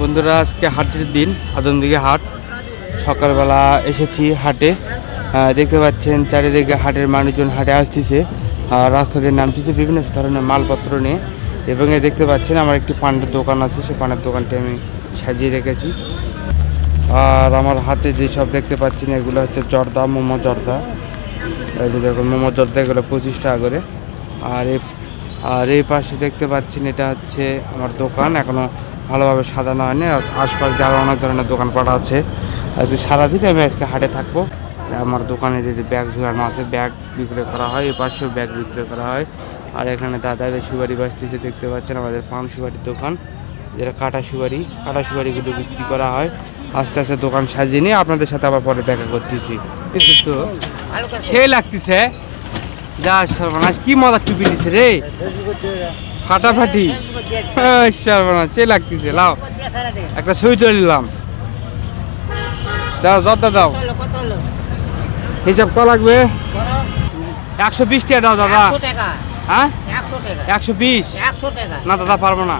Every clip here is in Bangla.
বন্ধুরা, আজকে হাটের দিন, আদমদিঘি হাট। সকালবেলা এসেছি হাটে। দেখতে পাচ্ছেন, চারিদিকে হাটের মানুষজন হাটে আসতেছে। আর রাস্তা দিয়ে নামতেছে বিভিন্ন ধরনের মালপত্র নিয়ে। এবং এ দেখতে পাচ্ছেন, আমার একটি পানের দোকান আছে সেই পানের দোকানটি আমি সাজিয়ে রেখেছি। আর আমার হাতে যে সব দেখতে পাচ্ছেন, এগুলো হচ্ছে জর্দা, মোমো জর্দা। এই যে দেখুন, মোমো জর্দা, এগুলো পঁচিশ টাকা করে। আর এই আর এই পাশে দেখতে পাচ্ছেন, এটা হচ্ছে আমার দোকান। এখনও ভালোভাবে সাজানো হয়নি। আশপাশ আরও অনেক ধরনের দোকানপাট আছে। আজকে সারাদিন আমি আজকে হাটে থাকব। আমার দোকানে যে ব্যাগ ঝুলানো আছে, ব্যাগ বিক্রি করা হয় এই পাশেও ব্যাগ বিক্রি করা হয়। আর এখানে দাদাদের সুপারি বাসতেছে দেখতে পাচ্ছেন আমাদের পান সুপারির দোকান। যেটা কাটা সুপারি, কাটা সুপারিগুলো বিক্রি করা হয়। আস্তে আস্তে দোকান সাজিয়ে নিয়ে আপনাদের সাথে আবার পরে দেখা করতেছি। তো সে লাগতেছে। যা সর্বনাশ, কি মজা টুপি দিছে রে। ফাটাফাটি। এই সে লাগতেছে, লাও। একটা ছবি তুলে নিলাম। দাও যত দাও। হিসাব কত লাগবে? একশো বিশ টাকা দাও, দাদা। হ্যাঁ? একশো বিশ? না, দাদা, পারব না।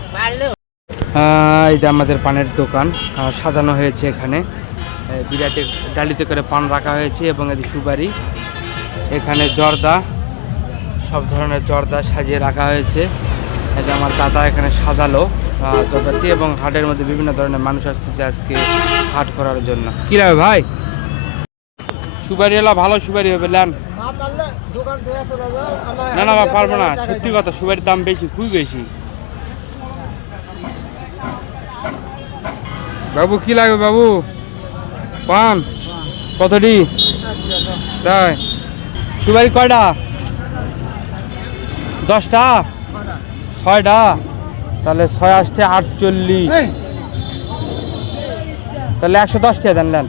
এটা আমাদের পানের দোকান সাজানো হয়েছে এখানে। এই বিরাটে ডালিতে করে পান রাখা হয়েছে এবং এটি সুপারি। এখানে জর্দা, সব ধরনের জর্দা সাজিয়ে রাখা হয়েছে। এটা আমার দাদা এখানে সাজালো আহ, এবং হাটের মধ্যে বিভিন্ন ধরনের মানুষ আসতেছে আজকে হাট করার জন্য। কি রাবে ভাই? সুপারি এলা ভালো সুপারি হবে লেন না না পারব না। সত্যি কথা সুপারির দাম বেশি খুবই বেশি। বাবু কি লাগবে বাবু? পান? কতটি তাই। সুপারি কয়টা? দশটা? ছয়টা তাহলে ছয় আসছে আটচল্লিশ। তাহলে একশো দশ টাকা দেন নেন।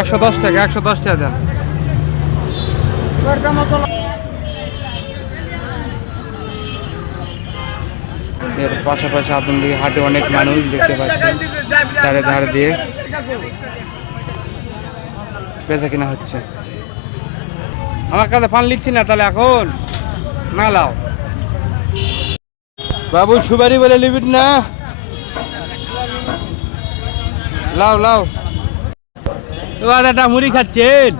একশো দশ টাকা একশো দশ টাকা দেন। এর পাশাপাশি আপনার দিকে হাটে অনেক মানুষ দেখতে পাচ্ছেন চারে ধারে দিয়ে। বেচা কিনা হচ্ছে। আমার কাছে পান লিখছি না তাহলে এখন। না লাও। বাবু সুপারি বলে লিবিট না? লাও লাও। এবার একটা মুড়ি খাচ্ছেন?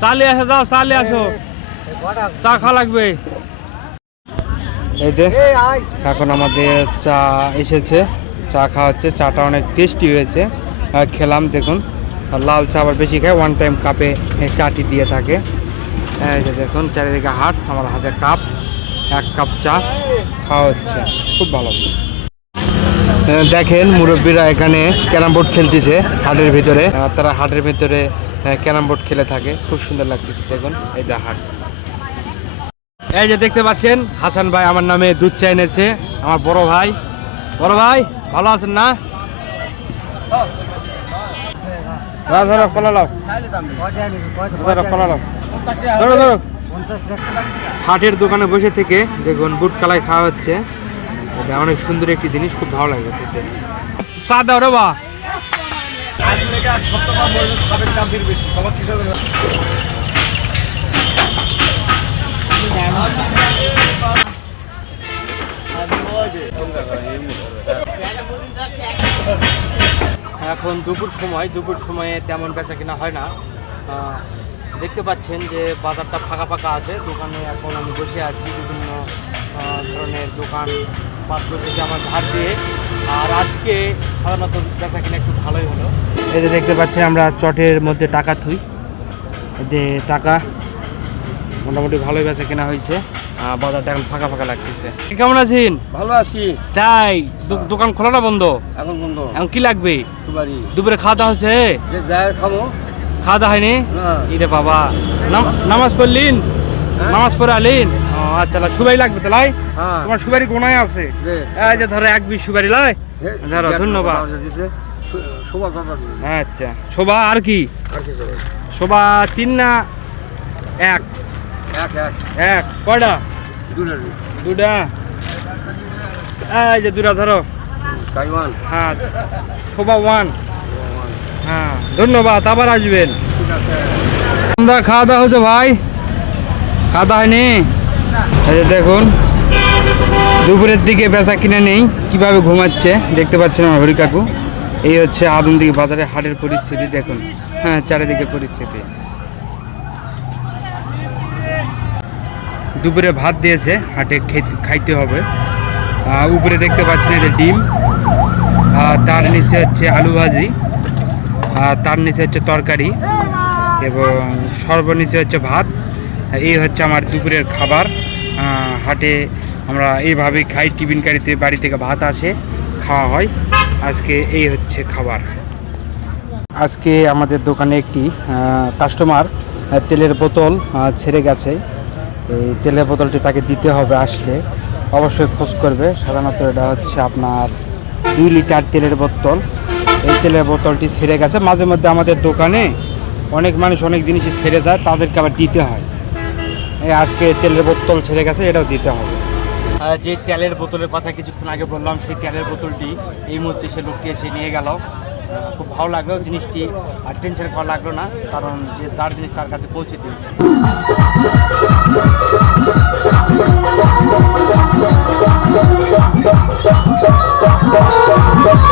চালে আসো যাও চালে আসো। চা খাওয়া লাগবে। এই এখন আমাদের চা এসেছে। চা খাওয়া হচ্ছে চাটা অনেক টেস্টি হয়েছে। খেলাম দেখুন। লাল চা আবার বেশি খায় ওয়ান টাইম কাপে চাটি দিয়ে থাকে। এই যে দেখুন, চারিদিকে হাট, আমার হাতে কাপ, এক কাপ চা খাওয়া হচ্ছে খুব ভালো। দেখেন, মুরব্বীরা এখানে ক্যারাম বোর্ড খেলতেছে হাটের ভিতরে। তারা হাটের ভিতরে ক্যারাম বোর্ড খেলে থাকে। খুব সুন্দর লাগতেছে, দেখুন, এই যে হাট। এই যে দেখতে পাচ্ছেন, হাসান ভাই আমার নামে দুধ চা এনেছে, আমার বড় ভাই। বড় ভাই, ভালো আছেন না? ধরো কলা লাও ধরো কলা ধরো ধরো। হাটের দোকানে বসে থেকে দেখুন বুট কালাই খাওয়া হচ্ছে। এটা অনেক সুন্দর একটি জিনিস খুব ভালো লাগে খেতে। চা দাও রে বা। এখন দুপুর সময় দুপুর সময়ে তেমন বেচা কিনা হয় না। দেখতে পাচ্ছেন যে বাজারটা ফাঁকা ফাঁকা আছে। দোকানে এখন আমি বসে আছি বিভিন্ন ধরনের দোকান পাত্র থেকে আমার ধার দিয়ে। আর আজকে সাধারণত বেচা কিনা একটু ভালোই হলো। এই যে দেখতে পাচ্ছেন আমরা চটের মধ্যে টাকা থুই। এতে টাকা মোটামুটি ভালোই বেচা কেনা হয়েছে। বাজারটা এখন ফাঁকা ফাঁকা লাগতেছে। কেমন আছেন? ভালো আছি। তাই দোকান খোলা না বন্ধ? এখন বন্ধ। এখন কি লাগবে? দুপুরে খাওয়া দাওয়া হয়েছে? যে যায় খাব। খাওয়া দাওয়া হয়নি? ইরে বাবা। নাম- নামাজ পড়লিন? হ্যাঁ? নামাজ পড়ে আলিন? আচ্ছা সুবাই লাগবে তো লাই? হ্যাঁ। তোমার সুবারি গোনায় আছে। এই যে ধরো এক বিশ সুবারি লাই? ধরো, ধন্যবাদ। আচ্ছা শোভা আর কি? শোভা? তিন না এক? এক কয়টা? দুটা এই যে দুটা ধরো। হ্যাঁ শোভা ওয়ান। হ্যাঁ ধন্যবাদ, আবার আসবেন। ঠিক খাওয়া দাওয়া হয়েছে ভাই। খাওয়া হয়নি। দেখুন, দুপুরের দিকে বেচা কিনে নেই, কীভাবে ঘুমাচ্ছে দেখতে পাচ্ছেন আমার হরি কাকু। এই হচ্ছে আদম দিকে বাজারে হাটের পরিস্থিতি, দেখুন। হ্যাঁ চারিদিকের পরিস্থিতি। দুপুরে ভাত দিয়েছে, হাটে খাইতে হবে। উপরে দেখতে পাচ্ছেন যে ডিম, আর তার নিচে হচ্ছে আলু ভাজি। তার নিচে হচ্ছে তরকারি এবং সর্বনিচে হচ্ছে ভাত। এই হচ্ছে আমার দুপুরের খাবার। হাটে আমরা এইভাবেই খাই, টিফিন গাড়িতে বাড়ি থেকে ভাত আসে, খাওয়া হয়। আজকে এই হচ্ছে খাবার। আজকে আমাদের দোকানে একটি কাস্টমার তেলের বোতল ছেড়ে গেছে। এই তেলের বোতলটি তাকে দিতে হবে আসলে। অবশ্যই খোঁজ করবে। সাধারণত এটা হচ্ছে আপনার দুই লিটার তেলের বোতল। এই তেলের বোতলটি ছেড়ে গেছে। মাঝে মধ্যে আমাদের দোকানে অনেক মানুষ অনেক জিনিসই ছেড়ে যায়, তাদেরকে আবার দিতে হয়। এই আজকে তেলের বোতল ছেড়ে গেছে, এটাও দিতে হবে। যে তেলের বোতলের কথা কিছুক্ষণ আগে বললাম, সেই তেলের বোতলটি এই মুহূর্তে সে লোকটি এসে নিয়ে গেল। খুব ভালো লাগল জিনিসটি, আর টেনশন করা লাগল না, কারণ যে যার জিনিস তার কাছে পৌঁছে দিয়েছে। সকালে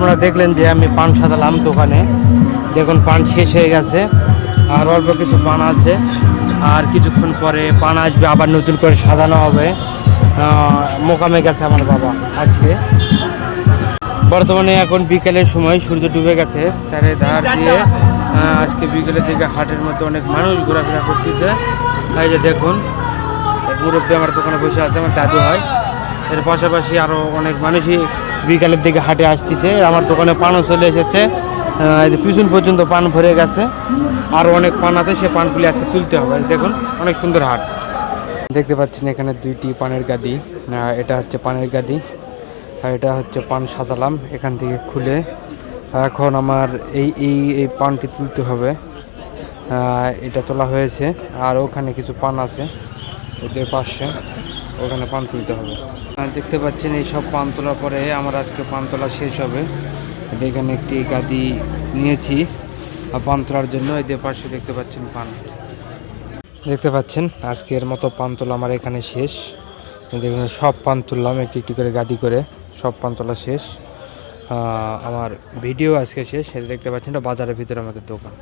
আপনারা দেখলেন যে আমি পান সাজালাম দোকানে। দেখুন পান শেষ হয়ে গেছে। আর অল্প কিছু পান আছে। আর কিছুক্ষণ পরে পান আসবে আবার নতুন করে সাজানো হবে। মোকামে গেছে আমার বাবা আজকে। বর্তমানে এখন বিকেলের সময় সূর্য ডুবে গেছে চারে ধার দিয়ে। আজকে বিকেলের দিকে হাটের মধ্যে অনেক মানুষ ঘোরাফেরা করতেছে। এই যে দেখুন মুরব্বী আমার দোকানে বসে আছে আমার দাদু হয়। এর পাশাপাশি আরও অনেক মানুষই বিকালের দিকে হাটে আসতেছে। আমার দোকানে পানও চলে এসেছে। পিছন পর্যন্ত পান ভরে গেছে। আরও অনেক পান আছে, সে পানগুলি আজকে তুলতে হবে। দেখুন, অনেক সুন্দর হাট। দেখতে পাচ্ছেন এখানে দুইটি পানের গাদি। এটা হচ্ছে পানের গাদি। আর এটা হচ্ছে পান সাজালাম এখান থেকে খুলে। এখন আমার এই এই এই পানটি তুলতে হবে। এটা তোলা হয়েছে। আর ওখানে কিছু পান আছে। ওদের পাশে ওখানে পান তুলতে হবে। আর দেখতে পাচ্ছেন এই সব পান তোলার পরে আমার আজকে পান তোলা শেষ হবে। এখানে একটি গাদি নিয়েছি, আর পান তোলার জন্য এদের পাশে দেখতে পাচ্ছেন পান। দেখতে পাচ্ছেন, আজকের মতো পান তোলা আমার এখানে শেষ। দেখুন সব পান তুললাম একটি একটি করে গাদি করে সব পান তোলা শেষ আমার ভিডিও আজকে শেষ। এটা দেখতে পাচ্ছেন বাজারের ভিতরে আমাদের দোকান।